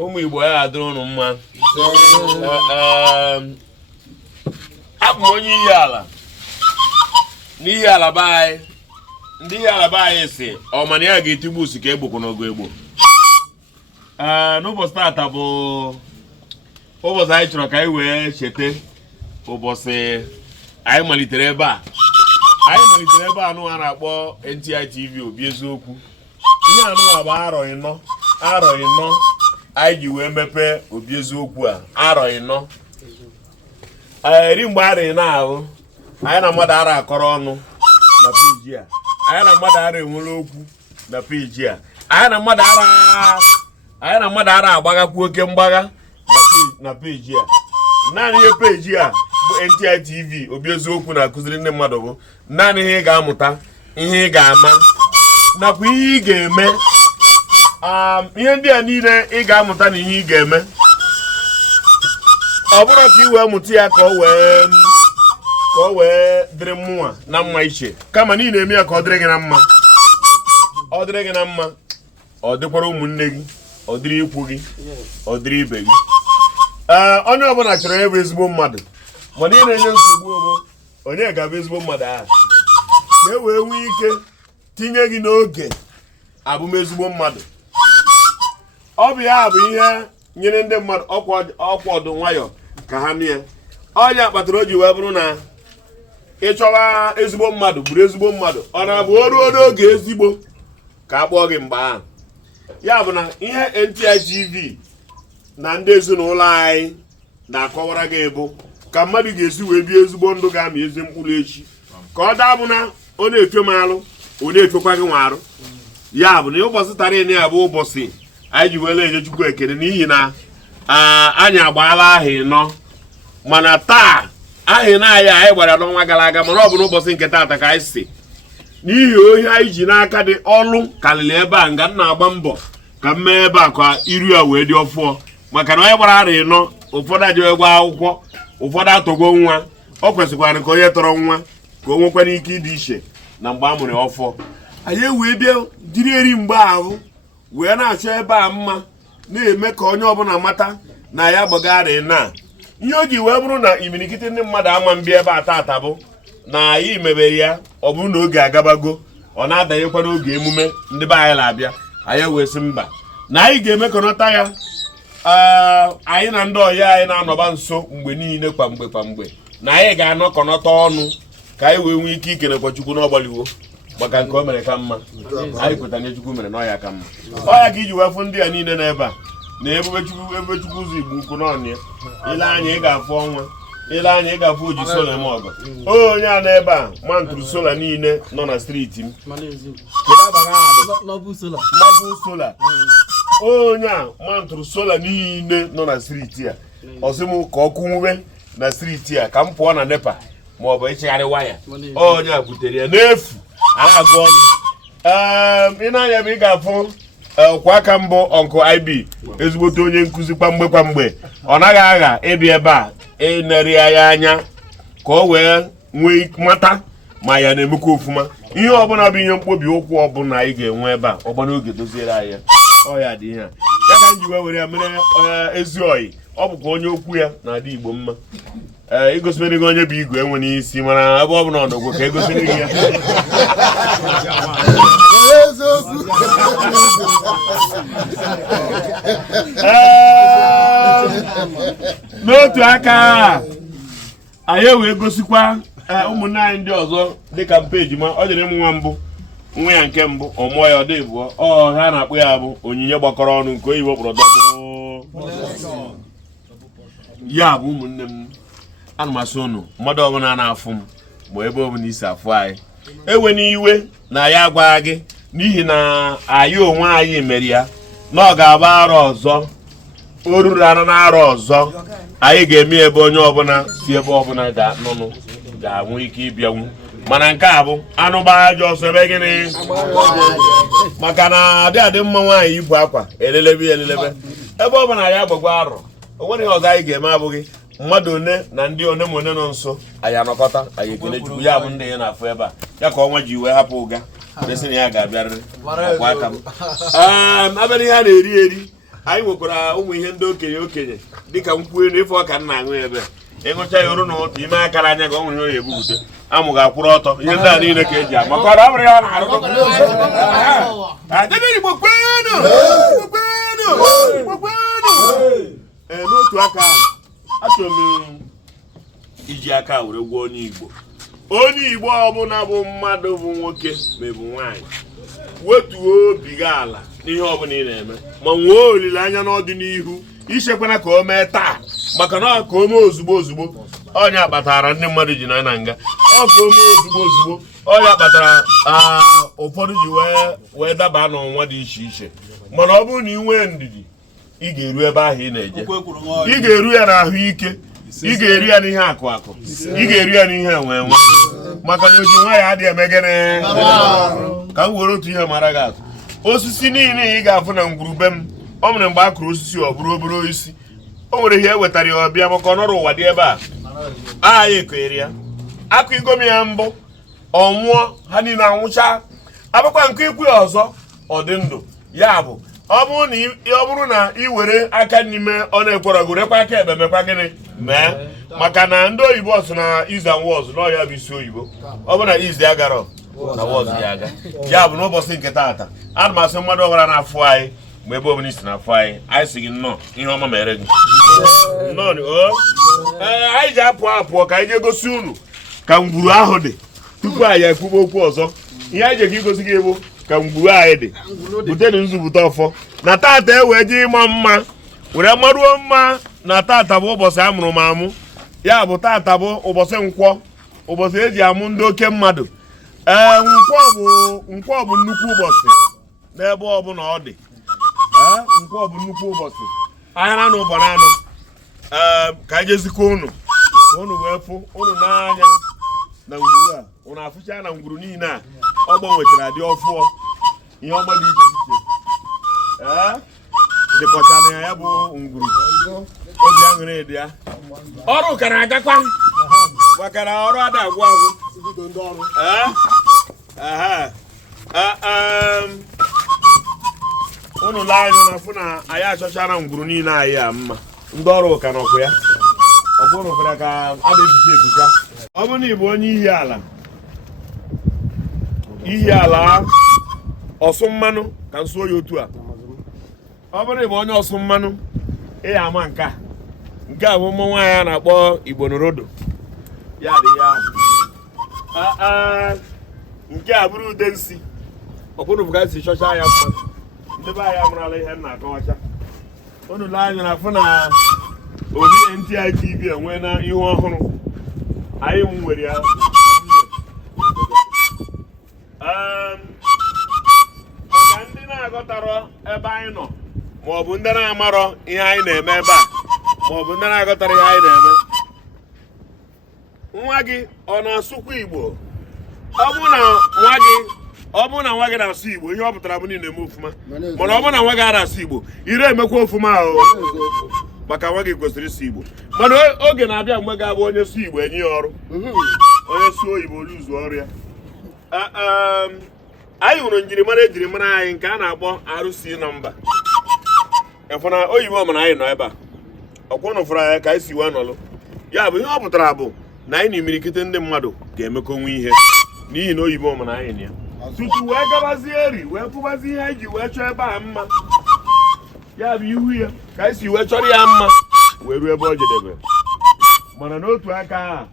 ụmụ Igbo ya adịrị unu mma. Abụ m onye ihe ala n'ihi ala be anyị. Ndị ihe ala be anyị si ọmana ya ga-etigbu usi ka egbokwa n'ogo egbo. N'ụbọchị tata bụ ụbọchị anyị chọrọ ka anyị wee cheta ụbọchị anyị malitere ebe a. Anyị malitere ebe a nụwa na-akpọ N.T.I TV obi eziokwu. Ihe anụwa bụ arọ ịnọ anyị ji wee mepee obi eziokwu a. Arọ ịnọ eri mgbe arọ ịnọ ahụ anyị na mmadụ ara akọrọ ọnụ na peji a. Anyị na mmadụ ara enwere okwu na peji a. Anyị na mmadụ ara agbagakwu oke mgbagha na peji a. Naanị ihe peji a bụ N.T.I TV obi eziokwu na-akụziri ndị mmadụ bụ naanị ihe ị ga-amụta, ihe ị ga-ama nakwa ihe ị ga-eme. Ihe ndị a niile ị ga-amụta na ihe ị ga-eme ọ bụrụ ka ị wee mụta ya ka o wee dịrị mmụọ na mma iche, kama niile eme ya ka ọ dịrị gị na mma. Ọ dịrị gị na mma, ọ dịkwara ụmụnne gị, ọ dịrị ikwu gị, ọ dịrị ibe gị. Onye ọbụla chọrọ ịbụ ezigbo mmadụ, mana ihe na-enye nsogbu bụ onye ga-abụ ezigbo mmadụ ahụ ka e wee nwee ike tinye gị n'oge abụmezigbo mmadụ. Ọ bụ ya bụ ihe nyere ndị mmadụ ọkwa ọdụ nwayọ ka ha mie. Ọnya kpatara o ji wee bụrụ na ịchọwa ezigbo mmadụ bụrụ ezigbo mmadụ, ọ na-abụ o ruo n'oge ezigbo ka a kpọọ gị mgbe ahụ. Ya bụ na ihe N.T.I TV na ndị ezinụlọ anyị na-akọwara gị bụ ka mmadụ ga-esi wee bie ezigbo ndụ ga-amị ezi mkpụrụ echi, ka ọ daa bụ na ọ na-efe m alụ, ọ na-efekwa gị nwa arụ. Ya bụ na ụbọchị tara ịnị ya bụ ụbọchị anyị ji wee enye Chukwu ekele n'ihi na anyị agbaala aha ịnọ, mana taa aha ịnọ anyị gbara n'ọnwa gara aga, mana ọ bụ n'ụbọchị nke taata ka anyị si n'ihi ohi anyị ji n'aka dị ọlụ karịrị ebe a. Nga m na-agba mbọ ka m mee ebe a ka iru ya wee dị ọfụọ, maka na onye gbara ara ịnọ ụfọdụ ajọ gwa akwụkwọ, ụfọdụ atọgwo nwa. Ọ kwesịkwara ka onye tọrọ nwa ka o nwekwara ike ịdị iche na mgbe a mụrụ ya ọfọ. Anyị wee bịa jiri eri mgbe ahụ wee na-achọ ebe a mma, na-eme ka onye ọbụla mata na ya gbagara ịna. Ihe o ji wee bụrụ na imirikiti ndị mmadụ ama mbịa ebe a tata bụ na anyị mebere ya. Ọ bụrụ na oge agabago, ọ na-adanyekwa n'oge emume ndị be anyị na-abịa, anyị wee sị mba na anyị ga-emekọnata ya. Anyị na ndị ọya anyị na-anọba nso mgbe niile kwa mgbe na anyị ga-anọkọnọta ọnụ ka anyị wee nwee ike ikenekwa Chukwu n'ọgbaliwo maka nke o mere ka mma. Anyị kwetara nye Chukwu mere n'ọya ka mma. Ọya ka iji wee fụ ndị a niile n'ebe a na ebube Chukwu ụzọ Igbo ukwu n'ọnụ ya. Ile anya ị ga-afụ ọnwa, ile anya ị ga-afụ Oji Sola eme ọgọ. Onye a n'ebe a mantụrụ sola niile nọ na striti m. Nọbụ sola. Onye a mantụrụ sola niile nọ na striti a. Ọsị m ka ọkụ nwube na striti a ka m pụọ na NEPA ma ọ bụ ịchịgharị waya. Onye a butere ya n'efu agụ ọnụ. Ị na-anya bụ ị ga-afụ kwa aka mbụ Ọnkụ IB, ezigbote onye nkụzi kwamgbe ọ naghị agha ịbịa ebe a ịnere ya anya ka o wee nwee mata ma ya na-emekwa ofuma. Ihe ọbụla bụ ihe mkpobi ụkwụ ọbụla anyị ga-enwe ebe a ọgbana oge doziere anyị ya. Ọ ya dị ihe a ya ka m ji wee were ya mere ezi oyi. Ọ bụkwa onye okwu ya na-adị Igbo mma. Igosiri gị onye bụ igwe enwe n'isi, mana ebe ọ bụla ọnọgwụ ka egosiri gị ya. N'otu aka anyị wee gosikwa ụmụnne anyị ndị ọzọ dịka mpeji ma ọ dịrị m nwa mbụ, nwa ya nke mbụ ọ mụọ ya ọ dị bụọ. Ha na-akpụ ya bụ onyinye gbakọrọ ọnụ nke oyibo kpọrọ dọbụ. Ya bụ ụmụnne m, ana m asị unu mmadụ ọbụla na-afụ m ma ebe ọbụla isi afụ anyị ewe n'iwe na ya agwa gị, n'ihi na anyị onwe anyị mere ya na ọ ga-agba arọ ọzọ, o ruru anọ n'arọ ọzọ anyị ga-eme ebe onye ọbụla si ebe ọbụla nụnụ ga-enwe ike ịbịanwu. Mana nke a bụ anụ gbaa ajọ ọsọ ebe gịnị, maka na adị mma nwaanyị ibu akwa elelebe ebe ọbụla ya gbagwa arọ. O nwere ihe ọzọ anyị ga-eme abụghị mmadụ one na ndị one ma one nọ nso anyị anọkọta anyị ekele Chukwu. Ya bụ ndị ya na-afụ ebe a ya ka ọnwa ji wee hapụ ụga resị na ya ga-abịarịrị ọkwa aka m. Abịa ihe a na-eri anyị nwekwara ụmụ ihe ndị okenye dịka nkwụ elu ife ọka nna aṅụ ebe ịṅụcha ya oru na otu ime akara anya ka ọ nwere onye ebupụta amụ ga-akwụrụ ọtọ ihe ndị a niile ka eji ama maka ọ bụrụ ya ọ na-arụ n'otu aka ahụ achọrọ m iji aka were gwa onye Igbo ọbụla bụ mmadụ bụ nwoke ma bụ nwaanyị wetuo obi gị ala n'ihe ọbụla ị na-eme ma nwee olileanya n'ọdịnihu ichekwana ka o mee taa maka na ka o mee ozugbo ọnya kpatara ndị mmadụ ji na nga ọ ka o mee ozugbo ọnya kpatara ụfọdụ ji wee daba n'ọnwa dị iche iche mana ọ bụrụ na ị nwee ndidi ị ga-eru ebe ahụ ị na-eje ị ga-eru ya n'ahụike ị ga-eru ya n'ihe akụ ị ga-eru ya n'ihe enwe maka na oji nwaanyị adịghị eme gịnị ka m were otu ihe mara gị atụ osisi niile ị ga-afụ na ngwurube m ọ nwere mgbe a kụrụ osisi ọ bụrụ obere osisi o nwere ihe ewetara ya ọbịa maka ọnọrọ ụwa dị ebe a aha ya ekere ya akụ igom ya mbụ ọ nwụọ ha niile anwụcha abụkwa nke ikwu ya ọzọ ọ dị ndụ ya bụ ọ bụrụ na ị were aka n'ime ọ na-ekwọrọ gị rekwa aka ebe mekwa gịnị mee maka na ndị oyibo ọsụ na iz and wọz n'ọhịa bụ isi oyibo ọ bụ na iz ya gara na wọz ya aga ya bụ n'ụbọchị nke taata ana m asị mmadụ ọbụla na-afụ anyị mgbe ebe ọbụla isi na-afụ anyị sị gị nnọọ ihe ọma mere gị nnọọ anyị ji apụọ ka anyị jee gosi unu ka ngwuru ahụ dị tupu anyị ekwube okwu ọzọ ihe anyị ji igosi gị bụ ka ngwuru anyị dị butenụ nzupụta ọfọ na taata ewee ji ịma mma were maruo mma na taata bụ ụbọchị amụrụ m amụ ya bụ taata bụ ụbọchị nkwọ ụbọchị eji amụ ndị oke mmadụ nkwọ bụ nnukwu ụbọchị n'ebe ọbụla ọ dị nkwọ bụ nnukwu ụbọchị ahịara na ụbọrọ anụ ka anyị jezikwa unu wee fụ unu n'anya na ngwuru a unu afụcha na ngwuru niile a ọ gbanwechara dị ọfụọ ihe ọma dị iche iche dịkọchana ya bụ ngwuru obi aṅụrị dị ya ọrụ ka na-agakwa maka na ọrụ ada agwụ unu lee anya na fụ na anyị achọchara ngwuru niile anyị a mma ndị ọrụ ka nọkwa ya ọ bụrụ fere ka a na-eficha eficha ọ bụrụ na ị bụ onye ihi ala ọsụ mmanụ ka nso ya otu a ọ bụrụ ịbụ onye ọsụ mmanụ ị ya ama nke a bụ ụmụ nwaanyị a na-akpọ Igbo n'orodo ya dị ya nke a bụrụ ude nsi ọbụrụ bụ ka si chọcha ya mma ndị be anyị amarala ihe m na-akọwacha unu lee anya na afụ na obi N.T.I TV enwe na ihu ọhụrụ anyị nwere ya maka ndị na-aghọtarọ ebe anyị nọ maọbụ ndị na-amarọ ihe anyị na-eme ebe a maọbụ ndị na-aghọtara ihe anyị na-eme nwa gị ọ na-asụkwa Igbo ọ bụ na nwa gị na-asụ Igbo ihe ọ pụtara bụ niile eme ofuma mana ọ bụ na nwa gị na-asụ Igbo ire emekwa ofuma ahụ maka nwa gị kwesịrị ịsụ Igbo mana oge na-abịa mgbe ga-abụ onye sụọ Igbo enye ya ọrụ onye sụọ Igbo oluzu ọrụ ya anyị hụrụ njirimara anyị nke a na-akpọ arụsị na mba efụna oyibo mana anyị nọ ebe a ọkwụnụ fụrụ anyị ka anyị si wee nọlụ ya bụ ihe ọ pụtara bụ na anyị na imirikite ndị mmadụ ga-emekonwe ihe n'ihi na oyibo mana anyị na ya tutu wee gabazie eri wee fụbazie ihe anyị ji wee chọọ ebe a mma ya bụ ihu ya ka anyị si wee chọrọ ya mma wee ruo ebe ọ jedebere mana n'otu aka a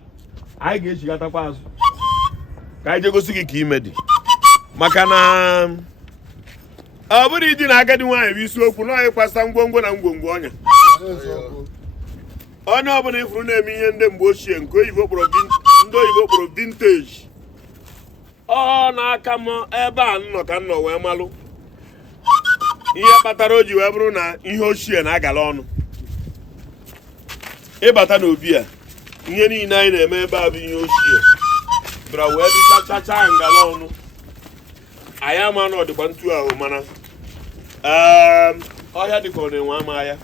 anyị ga-echigatakwa azụ ka anyị jegosi gị ka ime dị maka na ọ bụrụ ịdị na agadi nwaanyị bụ isiokwu na ọyị kwasa ngwongwo na ngwongwo ọnya onye ọbụla ifuru na-eme ihe ndị mgbe ochie nke ndị oyibo kpọrọ vintage ọ na-aka m ebe a nnọ ka nnọ wee malụ ihe kpatara o ji wee bụrụ na ihe ochie na-agala ọnụ ịbata n'obi a ihe niile anyị na-eme ebe a bụ ihe ochie bịara wee dị chacha ngala ọnụ anyị ama na ọdịkwa ntu ahụ mana ọhịa dịka ọ na-enwe ama ya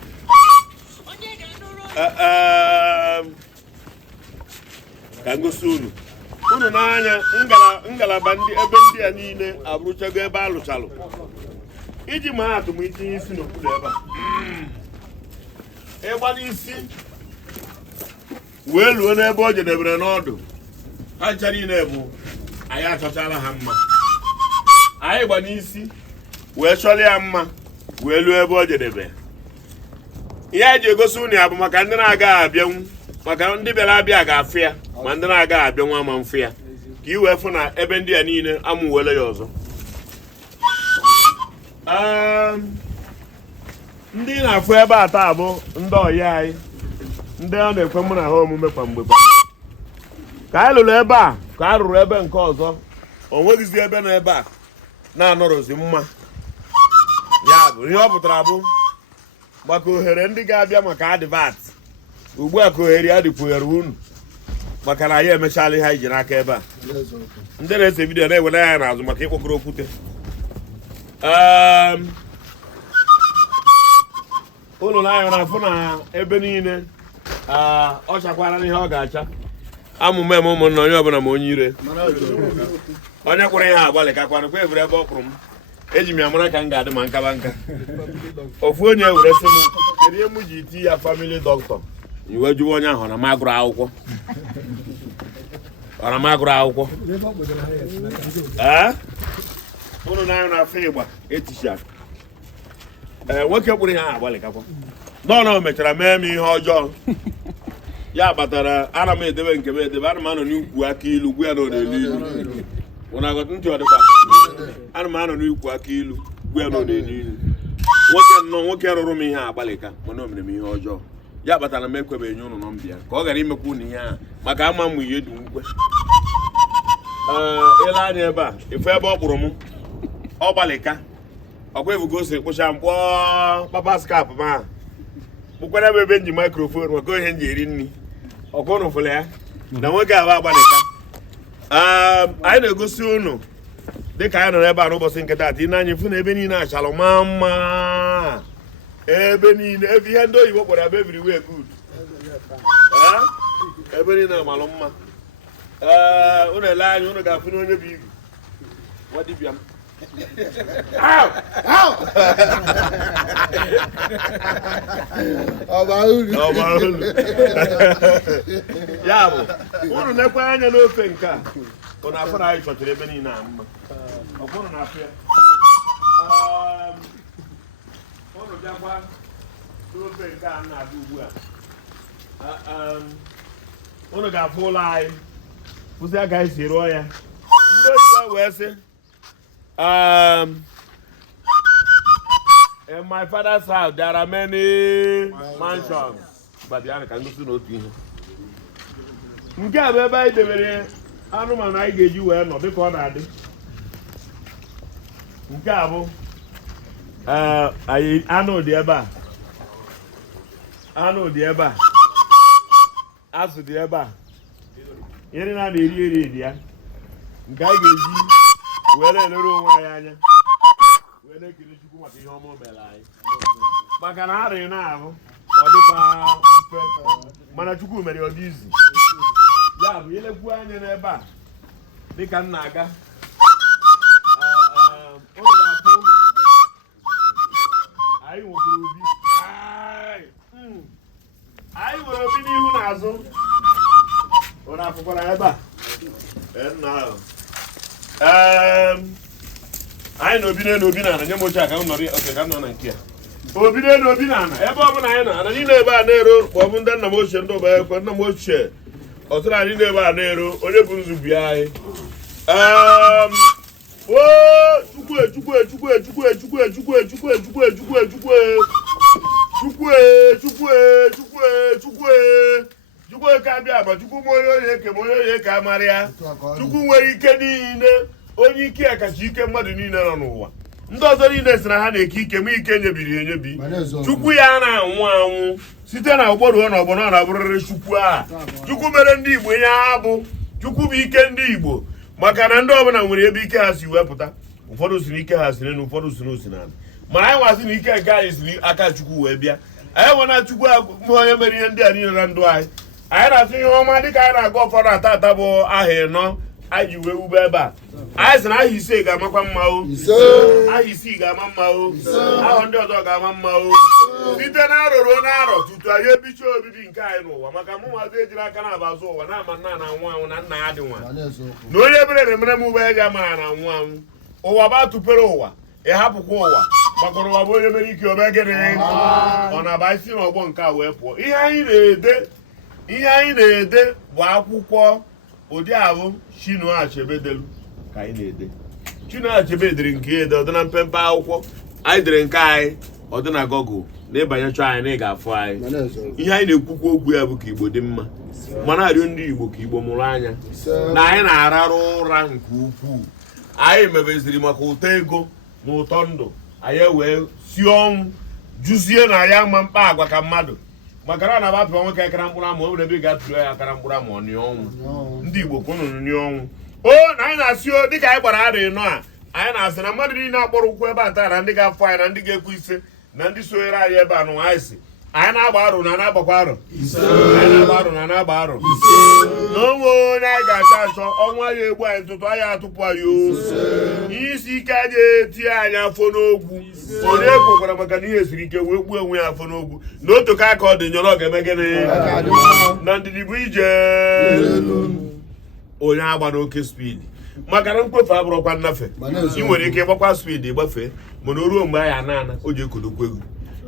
ka ngosi unu n'anya ngalaba ebe ndị a niile abụrụchago ebe alụchalụ iji maa atụ m itinye isi n'okpuru ebe a ịgba n'isi wee luo n'ebe o jedebere n'ọdụ ha ncha niile bụ anyị achọchala ha mma anyị gba n'isi wee chọrọ ya mma wee luo ebe o jedebe ihe anyị ji egosi unu ya bụ maka ndị na-agaghị abịanwu maka ndị bịara abịa ga-afụ ya ma ndị na-agaghị abịanwu ama mfụ ya ka i wee fụ na ebe ndị a niile amụwele ya ọzọ ndị na-afụ ebe a taa bụ ndị ọyị anyị ndị ọ na-ekwe mụ na ha omume kwa mgbe kwa ka anyị lụrụ ebe a ka a rụrụ ebe nke ọzọ o nweghịzi ebe nọ ebe a na-anọrọzi mma ya bụ ihe ọ pụtara bụ maka ohere ndị ga-abịa maka advat ugbu a ka ohere ya dịkwughere unu maka na anyị emechala ihe anyị ji n'aka ebe a ndị na-ese vidiyo na-ewere ya n'azụ maka ịkpọkọrọ okwute ụlọ na-anya na-afụ na ebe niile ọ chakwara n'ihe ọ ga-acha amụme m ụmụnna onye ọbụla ma onye ire onye kwụrụ ihe agbalị ka kwanụ kwa evere ebe ọ kpụrụ m eji m ya mara ka m ga-adị ma nkaba nka ofu onye were sị m kedu ihe m ji iti ya famili dọkịta iwe jụwa onye ahụ na m agụrụ akwụkwọ ụlọ na-anya na-afụ ịgba etisha nwoke kpụrụ ihe ahụ agbalị kakwa nọ mechara mee m ihe ọjọọ ya kpatara ana m edebe nke m edebe ana m anọ n'ukwu aka ilu gwu ya na n'elu ilu ntị ọ dịkwa ana m anọ n'ukwu aka ilu gwu ya na n'elu ilu nwoke rụrụ m ihe agbalị ka mana o mere m ihe ọjọọ ya kpatara m ekwebeghị ụnụ nọ mbịa ka ọ gara imekwa ụnụ ihe ahụ maka ama m ihe dị nkwe ele anya ebe a efu ebe ọ kpụrụ m ọ gbalịka ọkwa ebugo ose kpụcha mkpọ papa skap ma kpụkwara m ebe m ji maikrofon maka ihe m ji eri nri ọkwa ụnụ fụrụ ya na nwoke ahụ agbalịka anyị na-egosi ụnụ dịka anyị nọrọ ebe a n'ụbọchị nke taata ị na-anya fụ na ebe niile achalụ ma mma ebe niile ebe ihe ndị oyibo kpọrọ ebe everywhere good ebe niile amalụ mma ụnụ ele anya ụnụ ga-afụ na onye bụ igu nwa dibịa m ya bụ ụnụ na-ekwe anya n'ofe nke a ọ na-afụ na anyị chọchara ebe niile a mma ọbụrụ na afụ ya ụnụ bịakwa n'ofe nke a na-abịa ugbu a ụnụ ga-afụ ụlọ anyị kwụsị aka anyị si rụọ ya ndị oyibo wee sị in my father's house there are many mansions babiana ka ngosi n'otu ihe nke a bụ ebe anyị debere anụmanụ anyị ga-eji wee nọ dịka ọ na-adị nke a bụ anụ dị ebe a azụ dị ebe a ihe na na-eri eri dị ya nke anyị ga-eji wee na-elere onwe anyị anya wee na-ekele Chukwu maka ihe ọma o mere anyị maka na arịrị na-ahụ ọ dịkwa mfe mana Chukwu mere ọ dị izi ya bụ ilekwu anya n'ebe a dịka m na-aga ụlọ ga-apụ anyị nwekwara obi anyị nwere obi n'ihu na azụ ụlọ apụkwara ebe a anyị na obi na-enu obi na-ana nye m ochie aka m nọrọ oke ka m nọ na nke ya obi na-enu obi na-ana ebe ọ bụla anyị na-ana niile ebe a na-ero ma ọ bụ ndị nna m ochie ndị ọba ekwe nna m ochie ọtụrụ anyị na-ebe a na-ero onye bụ nzube anyị Chukwu ka abịa aba Chukwu m onye oyi eke m onye oyi eke amara ya Chukwu nwere ike niile onye ike kacha ike mmadụ niile nọ n'ụwa ndị ọzọ niile sị na ha na-eke ike ma ike nyebiri enyebi Chukwu ya na-anwụ anwụ site na ọgbọ ruo n'ọgbọ na abụrịrị Chukwu a Chukwu mere ndị Igbo ihe ha bụ Chukwu bụ ike ndị Igbo maka na ndị ọbụla nwere ebe ike ha si wepụta ụfọdụ si n'ike ha si n'elu ụfọdụ si n'osi n'ala mana anyị nwasị na ike nke anyị si aka Chukwu wee bịa anyị nwe na Chukwu bụ onye mere ihe ndị a niile na ndụ anyị na-atụ ihe ọma dịka anyị na-aga ụfọdụ ata bụ aha ịnọ anyị wee ube ebe a anyị sị na aha ise ga-amakwa mma o aha isii ga-ama mma o ahụ ndị ọzọ ga-ama mma o site na arọ ruo na arọ tutu anyị ebicha obibi nke anyị n'ụwa maka mụ nwazi ejiri aka na-abazụ ụwa na-ama nna na anwụ anwụ na nna ya dị nwa na onye ebere na-emere m ube eji ama ya na anwụ anwụ ụwa ba tụpere ụwa ịhapụkwa ụwa makọrọ ụwa bụ onye mere ike omegịrị ọ na-aba isi n'ọgbọ nke a wee pụọ ihe anyị na-ede bụ akwụkwọ ụdị ahụ Chinua Achebe delu ka anyị na-ede Chinua Achebe dere nke ede ọ dị na mpempe akwụkwọ anyị dere nke anyị ọ dị na Google na ịbanyechọ anyị na ị ga-afụ anyị ihe anyị na-ekwukwa okwu ya bụ ka Igbo dị mma mana arịọ ndị Igbo ka Igbo mụrụ anya na anyị na-ararụ ụra nke ukwuu anyị mebeziri maka ụtọ ego na ụtọ ndụ anyị wee si ọnwụ jụzie na ya ma mkpa agwa ka mmadụ maka na na-abapụ nwoke akara mkpụrụ ama o ebe ị ga-atụrụ ya akara mkpụrụ ama ọnị ọnwụ ndị Igbo ka ụnụ nị ọnwụ na anyị na-asị o dịka anyị gbara arị nọ a anyị na-asị na mmadụ niile akpọrọ ụkwụ ebe a taa na ndị ga-afụ anyị na ndị ga-ekwu ise na ndị sonyere anyị ebe a nụ anyị si anyị na-agba arụ na na-agbakwa arụ anyị na-agba arụ na na-agba arụ na onwe onye anyị ga-achọ achọ ọnwa ya egbu anyị ntụtụ anyị atụpụ anyị ihe isi ike anyị etinye anyị afọ n'ogwu onye ekwekwara maka na ihe siri ike wee gbuo onwe ya afọ n'ogwu na otu ka aka ọ dị nyọrọ ga-eme gịnị na ndidi bụ ije onye agba n'oke spidi maka na mkpefe abụrụkwa nnafe ị nwere ike ịgbakwa spidi ịgbafee mana o ruo mgbe anyị ana o ji ekodokwa egwu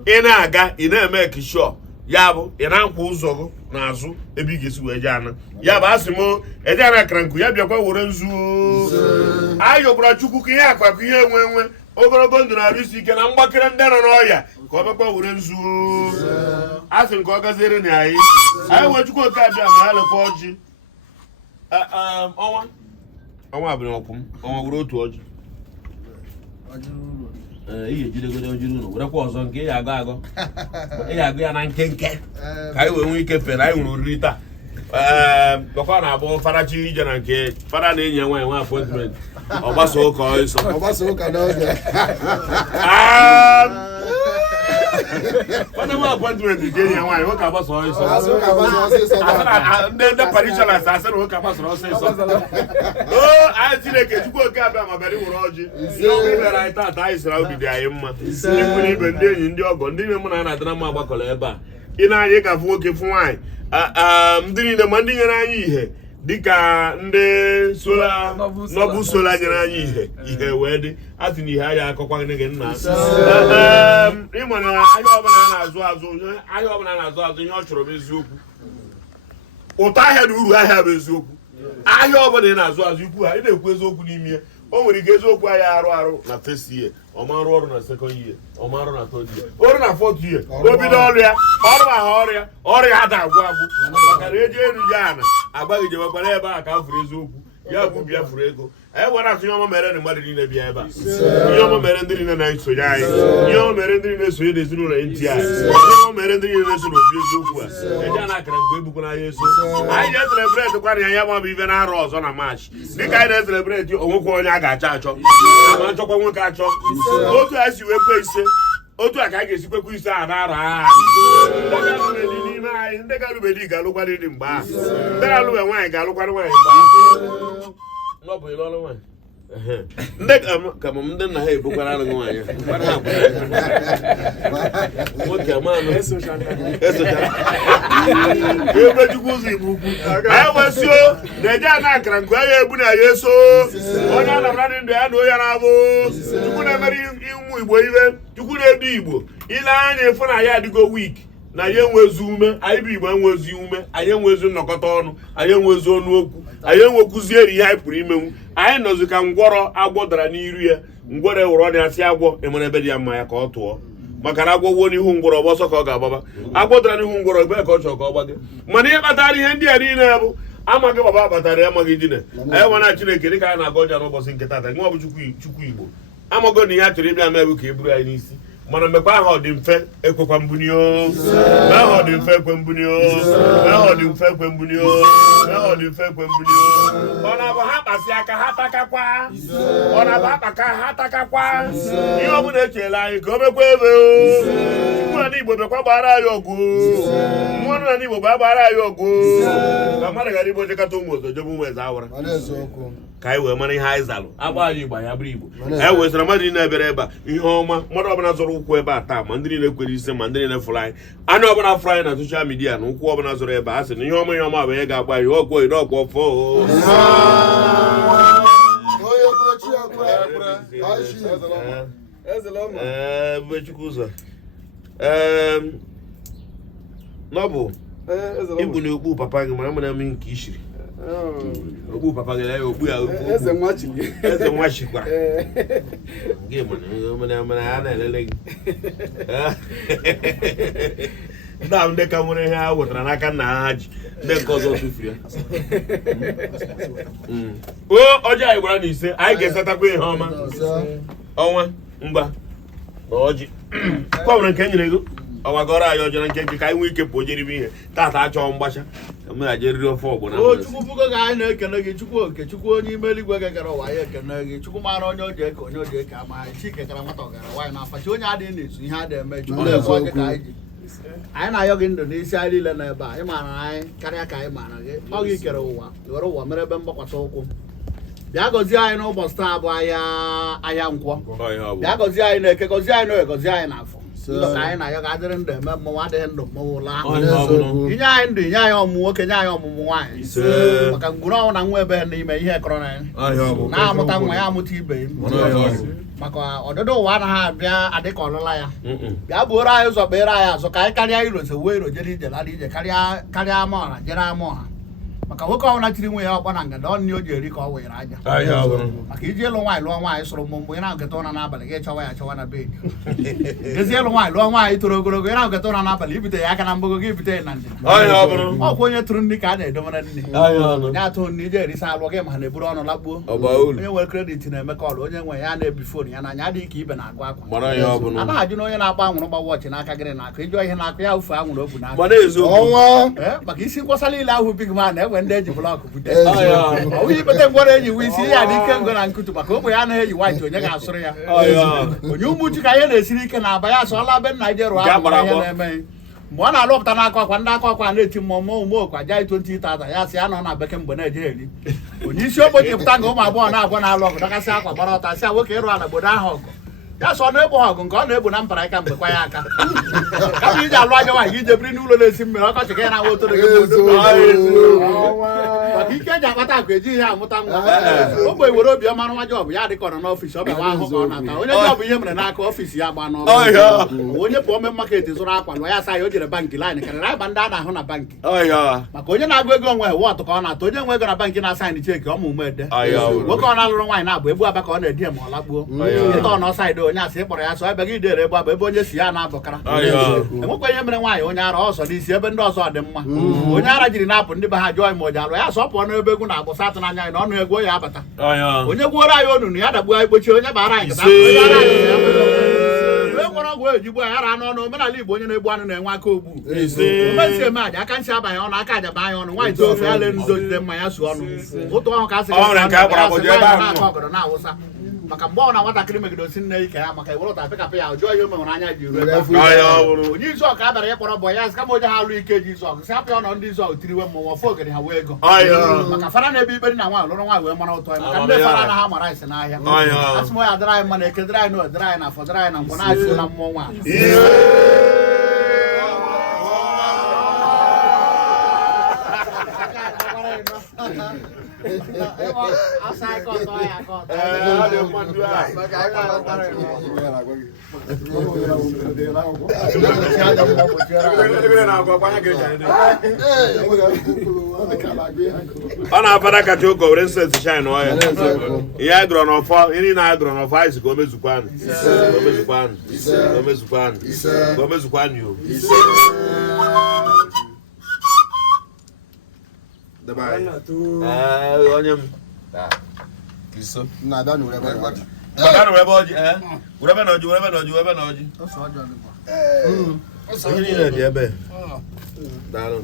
ị na-aga ị na-eme kishọ ya bụ ị na-akwụ ụzọ gị n'azụ ebe ị ga-esi wee jee ana ya bụ asị m eje ana akara nkụ ya bịakwa were nzu anyị yọkwara Chukwu ka ihe akpakọ ihe enwe ogologo ndụ na-arụ isi ike na mgbakere ndị nọ n'ọya ka ọ bịakwa were nzu asị m ka ọ gaziere na anyị wee Chukwu oke abịa ma ya lekwa ọjị ọnwa abụrụ ọkwụ m ọnwa were otu ọjị ihe ejidegodo ojiri ụlọ werekwa ọzọ nke ị ga-agụ ị ga-agụ ya na nkenke ka anyị wee nwee ike pere anyị nwere oriri taa ọkwa na-abụ farachi ije na nke fara na-enyi ya nwaanyị nwa apọntment ọ gbasa ụka ọsọ fana nwa apọntment nke enyi ya nwaanyị nwoke agbasa ọsọ ndị parishioners asị na nwoke agbasara ọsịsọ anyị Chineke Chukwu oke abịa ma bịara iwere ọjị ihe ọma imere anyị taata anyị sịra obi dị anyị mma ndị ibe ndị enyi ndị ọgọ ndị niile mụ na ha na-adịra mma agbakọrọ ebe a ị na-anya ka fụ nwoke fụ nwaanyị ndị niile ma ndị nyere anyị ihe dịka ndị nọbụ sola nyere anyị ihe wee dị asị na ihe anyị akọkwa gị nna ịma na ahịa ọbụla a na-azụ azụ ihe ọ chọrọ bụ eziokwu ụtọ ahịa na uru ahịa bụ eziokwu ahịa ọbụla ị na-azụ azụ ikwu ha ị na-ekwu eziokwu n'ime ya o nwere ike eziokwu ahịa arụ na first year ọ ma arụ ọrụ na second year ọ ma arụ na third year ọrụ na fourth year o bido ọrịa ọrụ ahụ ọrịa ada agwụ maka na eji elu ya ana agbaghị jebekwara ebe a ka a furu eziokwu ya bụ bịa furu ego anyị gwara atụ ihe ọma mere na mmadụ niile bịa ebe a ihe ọma mere ndị niile na-esonye anyị ihe ọma mere ndị niile na-esonye n'ezinụlọ N.T.I ihe ọma mere ndị niile na-eso n'obi eziokwu a eji a na-akara nke ebukwana anyị eso anyị na-eselebreti kwana ya ya gbabụ ibe na-arụ ọzọ na Maachị dịka anyị na-eselebreti onwekwe onye a ga-achọ achọ ama nchọkwa nwoke achọ otu a si wee kwe ise otu a ka a ga-esi kwekwa ise a na-arụ agha n'ime anyị ndị ga-alụbeghị ga-alụkwa dị mgbe ahụ ndị ga-alụbe nwaanyị ga-alụkwa nwaanyị mgbe ahụ ndị ka m ndị nna ha ebukwara anụ nwaanyị ebe Chukwu ụzọ Igbo ukwu anyị wesio na-eje a na-akara nke anyị ebu na ya eso onye a na-abara dị ndụ ya na onye na-abụ Chukwu na-emere ụmụ Igbo ibe Chukwu na-edu Igbo ile anya efu na ya adịgo wik na anyị enwezi ume anyị bụ Igbo enwezi ume anyị enwezi nnọkọta ọnụ anyị enwezi ọnụ okwu anyị enwekwuzieri ihe anyị pụrụ imenwu anyị nọzi ka ngwọrọ agwọ dara n'iru ya ngwọrọ ewere ọ na-asị agwọ emere ebe dị ya mma ya ka ọ tụọ maka na agwọ wuo n'ihu ngwọrọ ọgbọsọ ka ọ ga-agbaba agwọ dara n'ihu ngwọrọ ebe ka ọ chọrọ ka ọ gbage mana ihe kpatara ihe ndị a niile bụ amaghị baba kpatara ya amaghị dine anyị nwana Chineke dịka anyị na-aga ọja n'ụbọchị nke taata nwa bụ Chukwu Igbo amago na ihe a chọrọ ịbịa mee bụ ka e buru anyị n'isi mana mekwa ahụ dị mfe ekwekwa mbunio na ahụ dị mfe ekwe mbunio na ahụ dị mfe ekwe mbunio na ahụ dị mfe ekwe mbunio ọ na-abụ ha kpasị aka ha takakwa ọ na-abụ ha kpaka ha takakwa ihe ọ bụla echela anyị ka o mekwa ebe Chukwu na Igbo bekwa gbara anyị ọgụ mmụọ na Igbo gbara anyị ọgụ ka mmadụ gara Igbo jekọta ụmụ ozo jebe ụmụ eze awara ka anyị wee mara ihe anyị zalụ agba anyị Igbo ya bụrụ Igbo anyị wesara mmadụ niile ebere ebe a ihe ọma mmadụ ọbụla zọrọ ụkwụ ebe a taa ma ndị niile kwere ise ma ndị niile fụrụ anyị anya ọbụla fụrụ anyị na soshal midia na ụkwụ ọbụla zọrọ ebe a sị na ihe ọma bụ ihe ga-agba anyị ọgwụ oyi n'ọgwụ ọfọ Chukwu ụzọ n'ọbụ igbu na okpu papa gị mara mana eme nke ishiri okpu papa gị ya okpu ya eze nwa chikwara gị mana ya na-elele gị ndị ahụ ndị ka nwere ihe ha wetara n'aka nna ha ji ndị nke ọzọ tụfuru ya ọjị anyị gbara na ise anyị ga-esetakwa ihe ọma ọnwa mgba na ọjị kwa nwere nke nyere ego ọnwa gọrọ anyị ọjọọ na nke ka anyị nwee ike pụọ jeribe ihe tata achọọ mgbacha meghaji eriri ofe ọgbụ na Chukwu bugo ga anyị na-ekene gị Chukwu oke Chukwu onye ime eluigwe gegara ụwa ya ekene gị Chukwu mara onye oji eke onye oji eke ama anyị Chike kara nwata ọgara nwaanyị na-afachi onye adịghị na-ezu ihe adịghị eme Chukwu na-ekwe gị ka anyị ji anyị na-ayọ gị ndụ n'isi anyị niile n'ebe a ị maara anyị karịa ka anyị maara gị ọ gị kere ụwa were ụwa mere ebe mgbakwata ụkwụ bịa gọzie anyị n'ụbọchị taa bụ ahịa nkwọ bịa gọzie anyị na-eke gọzie anyị n'oge gọzie anyị n'afọ ndụ ka anyị na-ayọ ga-adịrị ndụ eme mmọnwụ adịghị ndụ mmọnwụ laa inye anyị ndụ inye anyị ọmụmụ nwoke nye anyị ọmụmụ nwaanyị maka ngwuru ọnwụ na nwa ebe n'ime ihe kọrọ na ya na-amụta nwa ya amụta ibe maka ọdụdụ ụwa anaghị abịa adị ka ọlụla ya bịa buoro anyị ụzọ kpere anyị azụ ka anyị karịa iro se wee iro jere ije lada ije karịa ama ọha jere ama ọha maka nwoke ọbụla tiri nwe ya ọkpọ na ngada ọ nne o ji eri ka ọ were aja maka iji ịlụ nwaanyị lụọ nwaanyị sụrụ mbụ mgbe ị na-agata ụra n'abalị gị chọwa ya achọwa na bed ezi ịlụ nwaanyị lụọ nwaanyị toro ogologo ị na-agata ụra n'abalị ibute ya aka na mgbogo gị ibute ya na ndịda ọkwa onye tụrụ nri ka a na-edomere nne ya atụ nne ije erisa alụ gị ma na eburu ọnụ lakpuo onye nwere kredit na-eme kọlụ onye nwe ya na-ebi fon ya n'anya adịghị ka ibe na-agụ akwa a na-ajụ na onye na-agba anwụrụ gba wọchị n'aka gịrị n'aka ịjụọ ihe n'aka ya ufe anwụrụ obu n'aka maka isi nkwọsa niile ahụ big man na-enwe ndị eji blọkụ onye ibete ngwara eji we isi ya dị ike ngo na nkutu maka ụmụ ya anaghị eyi waịtị onye ga-asụrụ ya onye ụmụuchu ka ihe na-esiri ike na aba ya asọla be nna ije rụọ ahụ ihe na-eme mgbe ọ na-alụpụta n'aka ọkwa ndị aka ọkwa na-eti mmụọ ụmụ okwa ja 20,000 ya sị ya nọ na bekee mgbe na-eje eri onye isi ogbenye pụta nga ụmụ abụọ na-abụọ na-alụ ọgụ dakasị akwa gbara ọta sị nwoke ịrụ ala obodo ahụ ọgụ ya sọ na-egbu ha ọgụ nke ọ na-egbu na mpara aka mgbe kwa ya aka kama iji alụ anya nwaanyị ije biri n'ụlọ na-esi mmiri ọkọchị ka ya na-awa otoro gị maka ike eji akpata akụ eji ihe amụta nwa ogbe were obi ọma nwa jọbụ ya dịka ọ nọ n'ọfịs ọ bịawa ahụ ka ọ na-ata onye jọbụ ihe mere n'aka ọfịs ya gba n'ọrụ onye bụ ome maketi zụrụ akwa lụọ ya sa ya o jere bankị laịn karịrị agba ndị a na-ahụ na bankị maka onye na-agụ ego onwe wọtụ ka ọ na-ata onye nwe ego na bankị na-asaịn cheki ọ mụmụ ede nwoke ọ na-alụrụ nwaanyị na-abụ egbu aba ka ọ na-edi ma ọ lakpuo ịta ọ n'ọsaịdị onye asị ịkpọrọ ya sọ ebe gị dere egbu aba ebe onye si ya na-abụkara enwekwa ihe mere nwaanyị onye ara ọsọ n'isi ebe ndị ọzọ dị mma onye ara jiri na-apụ ndị be ha jụọ ma o ji alụ ya sọ pụọ n'ebe egwu na-agbụsa atụ n'anya anyị na ọnụ egwu ya abata onye gwuoro anyị onunu ya dagbuo anyị gbochie onye bara anyị nkata gwọrọ ọgwụ ejigbo anyị ara n'ọnụ omenala Igbo onye na-egbu anụ na-enwe aka ogbu omesi eme aja aka nsi abaghị ọnụ aka ajaba anyị ọnụ nwaanyị too ofe ya lee ndo jide mmanya su ọnụ ụtụ ọhụ ka a sịrị na-aka ọgọdọ na-awụsa maka mgbe ọ na nwatakịrị megide osi nne ike ya maka iwere ụta pịkapị ya jụọ ihe o menwere anya ji ruo onye izu ọka a bịara ịkpọrọ bụ ya sị kama onye ha alụ ike ji izu ọgụ si apịa ọnọ ndị izu ọgụ tiriwe mmụọ ọfọ ogede ha wee ego maka fara na-ebe ikpe dị na nwaanyị lụrụ nwaanyị wee mara ụtọ ya maka ndị fara anaghị amara isi n'ahịa asị m ya dịrị anyị mma na eke dịrị anyị na odịrị anyị na afọ dịrị anyị na mgbe na-achị na mmụọ nwaanyị ọ na-abara kacha ụkọ were nsensị shine ọya ihe anyị dụrọ n'ọfọ ihe niile anyị dụrọ n'ọfọ anyị si ka o mezukwanụ ka o mezukwanụ ka o mezukwanụ ka o mezukwanụ yo onye m Gbadanu ebe ọjị were na ọjị were na ọjị Ọsọ ọjọọ dịkwa. ihe niile dị ebe daalụ